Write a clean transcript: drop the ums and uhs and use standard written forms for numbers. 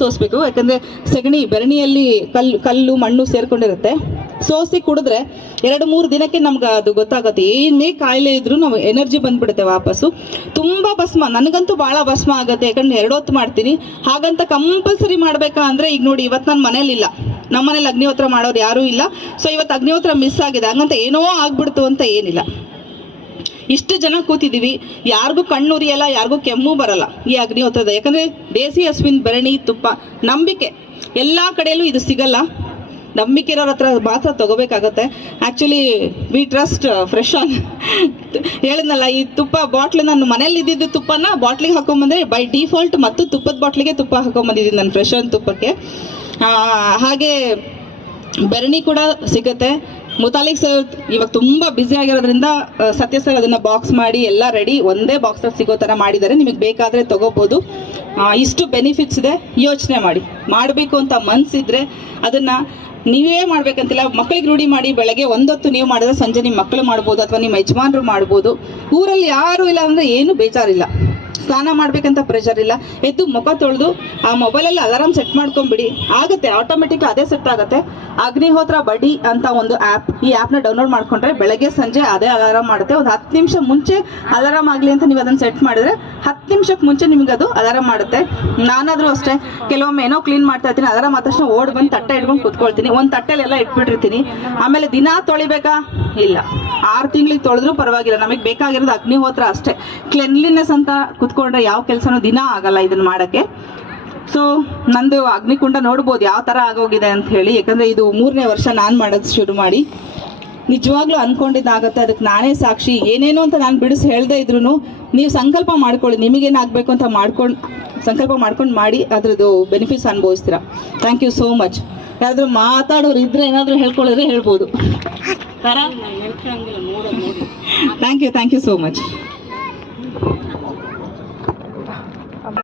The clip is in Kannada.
ಸೋಸ್ಬೇಕು. ಯಾಕಂದ್ರೆ ಸಗಣಿ ಬೆರಣಿಯಲ್ಲಿ ಕಲ್ಲು ಮಣ್ಣು ಸೇರ್ಕೊಂಡಿರುತ್ತೆ. ಸೋಸಿ ಕುಡಿದ್ರೆ 2-3 ದಿನಕ್ಕೆ ನಮ್ಗೆ ಅದು ಗೊತ್ತಾಗುತ್ತೆ. ಏನೇ ಕಾಯಿಲೆ ಇದ್ರೂ ನಾವು ಎನರ್ಜಿ ಬಂದ್ಬಿಡುತ್ತೆ ವಾಪಸ್ಸು. ತುಂಬಾ ಭಸ್ಮ, ನನಗಂತೂ ಬಹಳ ಭಸ್ಮ ಆಗುತ್ತೆ. ಯಾಕಂದ್ರೆ 2 ಹೊತ್ತು ಮಾಡ್ತೀನಿ. ಹಾಗಂತ ಕಂಪಲ್ಸರಿ ಮಾಡ್ಬೇಕಾ ಅಂದ್ರೆ, ಈಗ ನೋಡಿ ಇವತ್ತು ನಾನು ಮನೇಲಿಲ್ಲ, ನಮ್ಮ ಮನೇಲಿ ಅಗ್ನಿಹೋತ್ರ ಮಾಡೋರು ಯಾರೂ ಇಲ್ಲ. ಸೊ ಇವತ್ತು ಅಗ್ನಿಹೋತ್ರ ಮಿಸ್ ಆಗಿದೆ, ಹಂಗಂತ ಏನೋ ಆಗ್ಬಿಡ್ತು ಅಂತ ಏನಿಲ್ಲ. ಇಷ್ಟು ಜನ ಕೂತಿದ್ದೀವಿ, ಯಾರಿಗೂ ಕಣ್ಣು ಉರಿಯಲ್ಲ, ಯಾರಿಗೂ ಕೆಮ್ಮು ಬರಲ್ಲ ಈ ಅಗ್ನಿಹೋತ್ರದ. ಯಾಕಂದ್ರೆ ದೇಸಿ ಹಸುವಿನ ಬೆರಣಿ ತುಪ್ಪ ನಂಬಿಕೆ. ಎಲ್ಲಾ ಕಡೆಯಲ್ಲೂ ಇದು ಸಿಗಲ್ಲ, ನಂಬಿಕೆ ಇರೋರ ಹತ್ರ ಮಾತ್ರ ತಗೋಬೇಕಾಗತ್ತೆ. Actually we trust fresh on. ಹೇಳಿದ್ನಲ್ಲ, ಈ ತುಪ್ಪ ಬಾಟ್ಲ್ ನಾನು ಮನೇಲಿ ಇದ್ದಿದ್ದು ತುಪ್ಪನ ಬಾಟ್ಲಿಗೆ ಹಾಕೊಂಡ್ಬಂದ್ರೆ ಬೈ ಡಿಫಾಲ್ಟ್ ಮತ್ತು ತುಪ್ಪದ ಬಾಟ್ಲಿಗೆ ತುಪ್ಪ ಹಾಕೊಂಡ್ಬಂದಿದ್ದೀನಿ ನಾನು, ಫ್ರೆಶ್ ಆನ್ ತುಪ್ಪಕ್ಕೆ. ಹಾಗೆ ಬೆರಣಿ ಕೂಡ ಸಿಗುತ್ತೆ. ಮುತಾಲಿಕ್ ಸರ್ ಇವಾಗ ತುಂಬಾ ಬ್ಯುಸಿ ಆಗಿರೋದ್ರಿಂದ ಸತ್ಯ ಸರ್ ಅದನ್ನ ಬಾಕ್ಸ್ ಮಾಡಿ ಎಲ್ಲ ರೆಡಿ ಒಂದೇ ಬಾಕ್ಸ್ ಸಿಗೋ ತರ ಮಾಡಿದ್ದಾರೆ. ನಿಮಗೆ ಬೇಕಾದ್ರೆ ತಗೋಬಹುದು. ಇಷ್ಟು ಬೆನಿಫಿಟ್ಸ್ ಇದೆ. ಯೋಚನೆ ಮಾಡಿ, ಮಾಡಬೇಕು ಅಂತ ಮನ್ಸಿದ್ರೆ ಅದನ್ನ ನೀವೇ ಮಾಡ್ಬೇಕಂತಿಲ್ಲ. ಮಕ್ಕಳಿಗೆ ರೂಢಿ ಮಾಡಿ. ಬೆಳಗ್ಗೆ 1 ಹೊತ್ತು ನೀವು ಮಾಡಿದ್ರೆ ಸಂಜೆ ನಿಮ್ಮ ಮಕ್ಕಳು ಮಾಡ್ಬೋದು, ಅಥವಾ ನಿಮ್ಮ ಯಜಮಾನರು ಮಾಡ್ಬೋದು. ಊರಲ್ಲಿ ಯಾರು ಇಲ್ಲ ಅಂದ್ರೆ ಏನು ಬೇಜಾರಿಲ್ಲ. ಸ್ನಾನ ಮಾಡ್ಬೇಕಂತ ಪ್ರೆಷರ್ ಇಲ್ಲ. ಎದ್ದು ಮುಖ ತೊಳೆದು ಆ ಮೊಬೈಲಲ್ಲಿ ಅಲಾರಾಮ್ ಸೆಟ್ ಮಾಡ್ಕೊಂಡ್ಬಿಡಿ, ಆಗುತ್ತೆ ಆಟೋಮೆಟಿಕ್, ಅದೇ ಸೆಟ್ ಆಗುತ್ತೆ. ಅಗ್ನಿಹೋತ್ರ ಬಡಿ ಅಂತ ಒಂದು ಆ್ಯಪ್, ಈ ಆ್ಯಪ್ನ ಡೌನ್ಲೋಡ್ ಮಾಡ್ಕೊಂಡ್ರೆ ಬೆಳಗ್ಗೆ ಸಂಜೆ ಅದೇ ಅಲಾರಾಮ್ ಮಾಡುತ್ತೆ. ಒಂದು 10 ನಿಮಿಷ ಮುಂಚೆ ಅಲಾರಾಮ್ ಆಗಲಿ ಅಂತ ನೀವು ಅದನ್ನು ಸೆಟ್ ಮಾಡಿದ್ರೆ 10 ನಿಮಿಷಕ್ಕೆ ಮುಂಚೆ ನಿಮ್ಗೆ ಅದು ಅಲಾರಾಮ್ ಮಾಡುತ್ತೆ. ನಾನಾದರೂ ಅಷ್ಟೇ, ಕೆಲವೊಮ್ಮೆ ಏನೋ ಕ್ಲೀನ್ ಮಾಡ್ತಾ ಇರ್ತೀನಿ, ಅಲಾರಾಮ್ ಆದ ತಕ್ಷಣ ಓಡ್ ಬಂದು ತಟ್ಟೆ ಇಟ್ಕೊಂಡು ಕುತ್ಕೊಳ್ತೀನಿ. ಒಂದು ತಟ್ಟೆಲೆಲ್ಲ ಇಟ್ಬಿಟ್ಟಿರ್ತೀನಿ. ಆಮೇಲೆ ದಿನಾ ತೊಳಿಬೇಕಾ? ಇಲ್ಲ, 6 ತಿಂಗಳಿಗೆ ತೊಳೆದ್ರೂ ಪರವಾಗಿಲ್ಲ. ನಮಗೆ ಬೇಕಾಗಿರೋದು ಅಗ್ನಿಹೋತ್ರ ಅಷ್ಟೇ. ಕ್ಲೆನ್ಲಿನೆಸ್ ಅಂತ ಕುತ್ಕೊಂಡ್ರೆ ಯಾವ ಕೆಲಸನೂ ದಿನ ಆಗಲ್ಲ ಇದನ್ನ ಮಾಡಕ್ಕೆ. ಸೊ ನಂದು ಅಗ್ನಿಕುಂಡ ನೋಡ್ಬೋದು ಯಾವ ತರ ಆಗೋಗಿದೆ ಅಂತ ಹೇಳಿ. ಯಾಕಂದ್ರೆ ಇದು 3ನೇ ವರ್ಷ ನಾನು ಮಾಡೋದು ಶುರು ಮಾಡಿ. ನಿಜವಾಗ್ಲೂ ಅನ್ಕೊಂಡಿದ್ದಾಗತ್ತೆ, ಅದಕ್ಕೆ ನಾನೇ ಸಾಕ್ಷಿ. ಏನೇನು ಅಂತ ನಾನು ಬಿಡಿಸಿ ಹೇಳ್ದೆ ಇದ್ರು ನೀವು ಸಂಕಲ್ಪ ಮಾಡ್ಕೊಳ್ಳಿ, ನಿಮಗೇನಾಗಬೇಕು ಅಂತ ಸಂಕಲ್ಪ ಮಾಡ್ಕೊಂಡು ಮಾಡಿ, ಅದ್ರದ್ದು ಬೆನಿಫಿಟ್ಸ್ ಅನುಭವಿಸ್ತೀರಾ. Thank you so much. ಯಾರಾದ್ರೂ ಮಾತಾಡೋರು ಇದ್ರೆ ಏನಾದರೂ ಹೇಳ್ಕೊಳ್ಳಿದ್ರೆ ಹೇಳ್ಬೋದು. Thank you so much.